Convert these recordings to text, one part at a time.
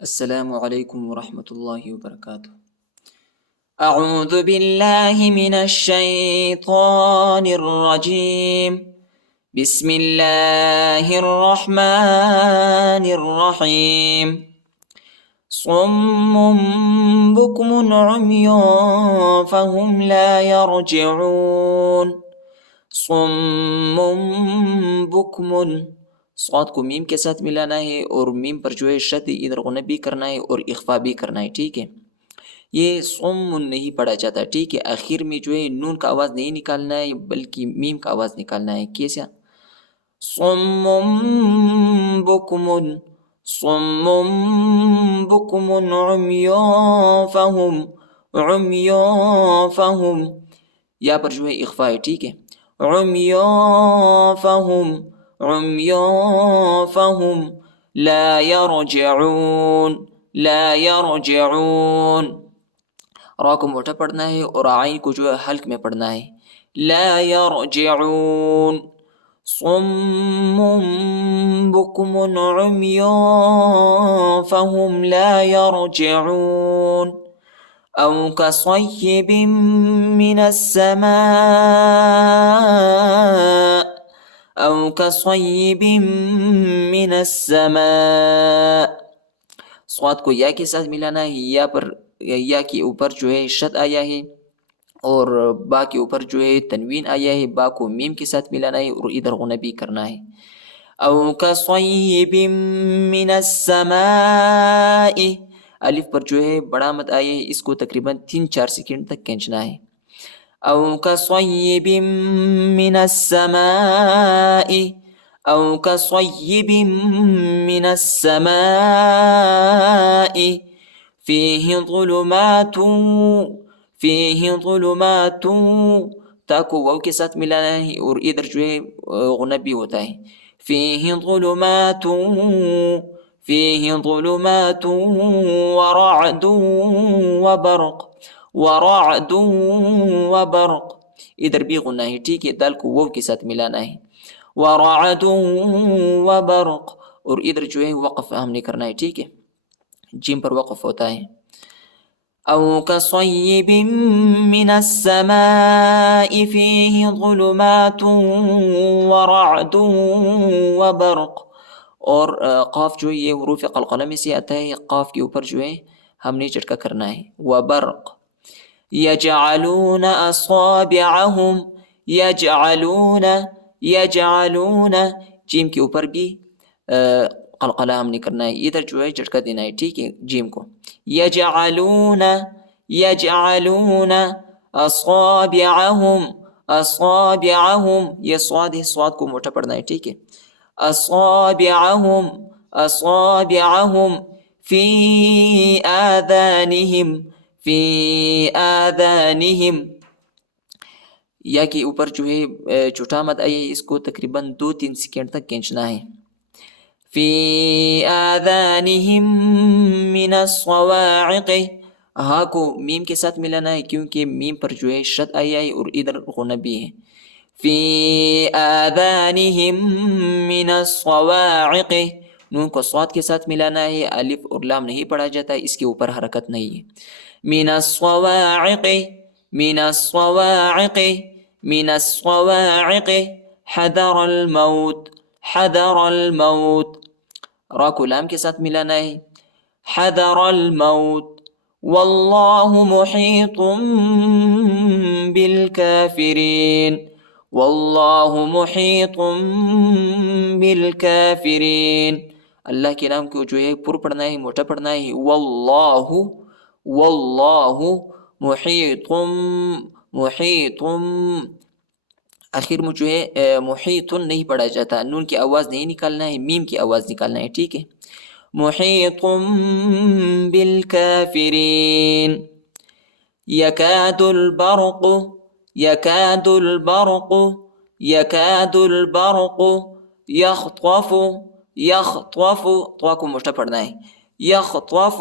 السلام علیکم ورحمۃ اللہ وبرکاتہ۔ اعوذ باللہ من الشیطان الرجیم، بسم اللہ الرحمن الرحیم۔ صم بکم عمی فهم لا یرجعون۔ صم بکم، صاد کو میم کے ساتھ ملانا ہے اور میم پر جو ہے شد ادھر غنہ بھی کرنا ہے اور اخفا بھی کرنا ہے، ٹھیک ہے۔ یہ صم نہیں پڑھا جاتا، ٹھیک ہے۔ آخر میں جو ہے نون کا آواز نہیں نکالنا ہے بلکہ میم کا آواز نکالنا ہے۔ کیسا؟ صم بکم، صم بکم عمی فہم، عمی فہم، یا پر جو ہے اخفا ہے، ٹھیک ہے۔ عمی فہم، عمی فہم لا یرجعون، لا یرجعون۔ را کو موٹا پڑھنا ہے اور عین کو جو ہے حلق میں پڑھنا ہے۔ لا یرجعون۔ صم بکم عمی فہم لا یرجعون۔ او کصیب من السماء، او کصیب من السماء۔ صاد کو یا کے ساتھ ملانا ہے، یا پر یا کے اوپر جو ہے شد آیا ہے اور با کے اوپر جو ہے تنوین آیا ہے، با کو میم کے ساتھ ملانا ہے اور ادھر غنہ بھی کرنا ہے۔ او کصیب من السماء، الف پر جو ہے بڑا مد آیا ہے، اس کو تقریباً 3-4 سیکنڈ تک کھینچنا ہے۔ او کصیب من السماء، او کصیب من السماء فیہ ظلمات، فیہ ظلمات، تا کو واو کے ساتھ ملانا ہے اور ادھر جو ہے غنہ بھی ہوتا ہے۔ فیہ ظلمات، فیہ ظلمات ورعد وبرق، ورعد وبرق، ادھر بھی غنہ ہے، ٹھیک ہے۔ دال کو واو کے ساتھ ملانا ہے۔ ورعد وبرق، اور ادھر جو ہے وقف ہم نے کرنا ہے، ٹھیک ہے۔ جیم پر وقف ہوتا ہے۔ او کصیب من السماء فیہ ظلمات ورعد وبرق، اور قاف جو ہے یہ حروف قلقلہ میں سے آتا ہے، قاف کے اوپر جو ہے ہم نے جھٹکا کرنا ہے۔ وبرق، یجعلون اصابعہم، یجعلون، یجعلون، جیم کے اوپر بھی قلقلہ ہم نے کرنا ہے، ادھر جو ہے جھٹکا دینا ہے، ٹھیک ہے، جیم کو۔ یجعلون، یجعلون اصابعہم، اصابعہم، یہ صاد ہے، صاد کو موٹا پڑھنا ہے، ٹھیک ہے۔ اصابعہم، اصابعہم فی آذانہم، فی آذانہم، یا کے اوپر جو ہے چھوٹا مد آئی ہے، اس کو تقریباً 2-3 سیکنڈ تک کھینچنا ہے۔ فی آذانہم من الصواعق، ہاں کو میم کے ساتھ ملانا ہے کیونکہ میم پر جو ہے شد آئی ہے اور ادھر غنہ بھی ہے۔ فی آذانہم من الصواعق، نون کو صاد کے ساتھ ملانا ہے، الف اور لام نہیں پڑھا جاتا، اس کے اوپر حرکت نہیں ہے۔ من الصواعق، من الصواعق، من الصواعق حذر الموت، حذر الموت، را کو لام کے ساتھ ملانا ہے۔ حذر الموت، واللہ محیط بالکافرین، واللہ محیط بالکافرین، اللہ کے نام کو جو ہے پر پڑھنا ہے، موٹا پڑھنا ہے۔ واللہ، واللہ محیط، محیط، آخر میں جو ہے محیط نہیں پڑھا جاتا، نون کی آواز نہیں نکالنا ہے، میم کی آواز نکالنا ہے، ٹھیک ہے۔ محیط بالکافرین۔ یکاد البرق، یکاد البرق، یکاد البرق یخطف، یخطف، تو کو موٹا پڑھنا ہے۔ یخطف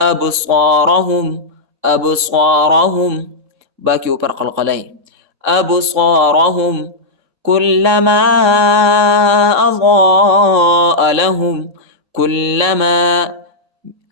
ابصارہم، ابصارہم، با کے اوپر قلقلہ ہے۔ ابصارہم کلما اضاء لہم، کلما،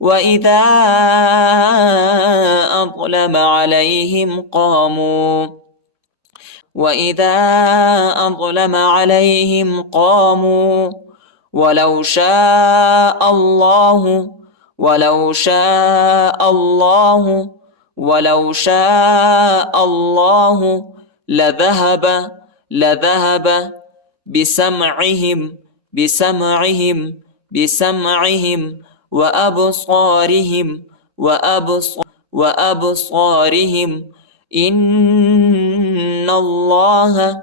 وإذا أظلم عليهم قاموا وإذا أظلم عليهم قاموا ولو شاء الله ولو شاء الله ولو شاء الله لذهب بسمعهم وأبصارهم إن الله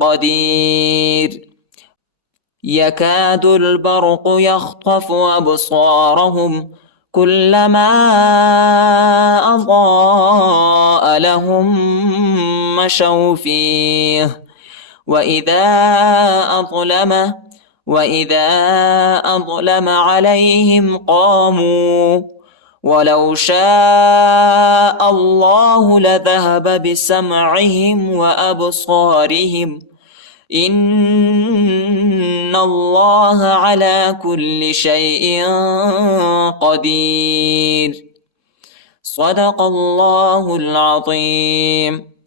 قدير يكاد البرق يخطف أبصارهم كلما أضاء لهم مشوا فيه وإذا أظلم عليهم قاموا ولو شاء الله لذهب بسمعهم وأبصارهم إن الله على كل شيء قدير صدق الله العظيم.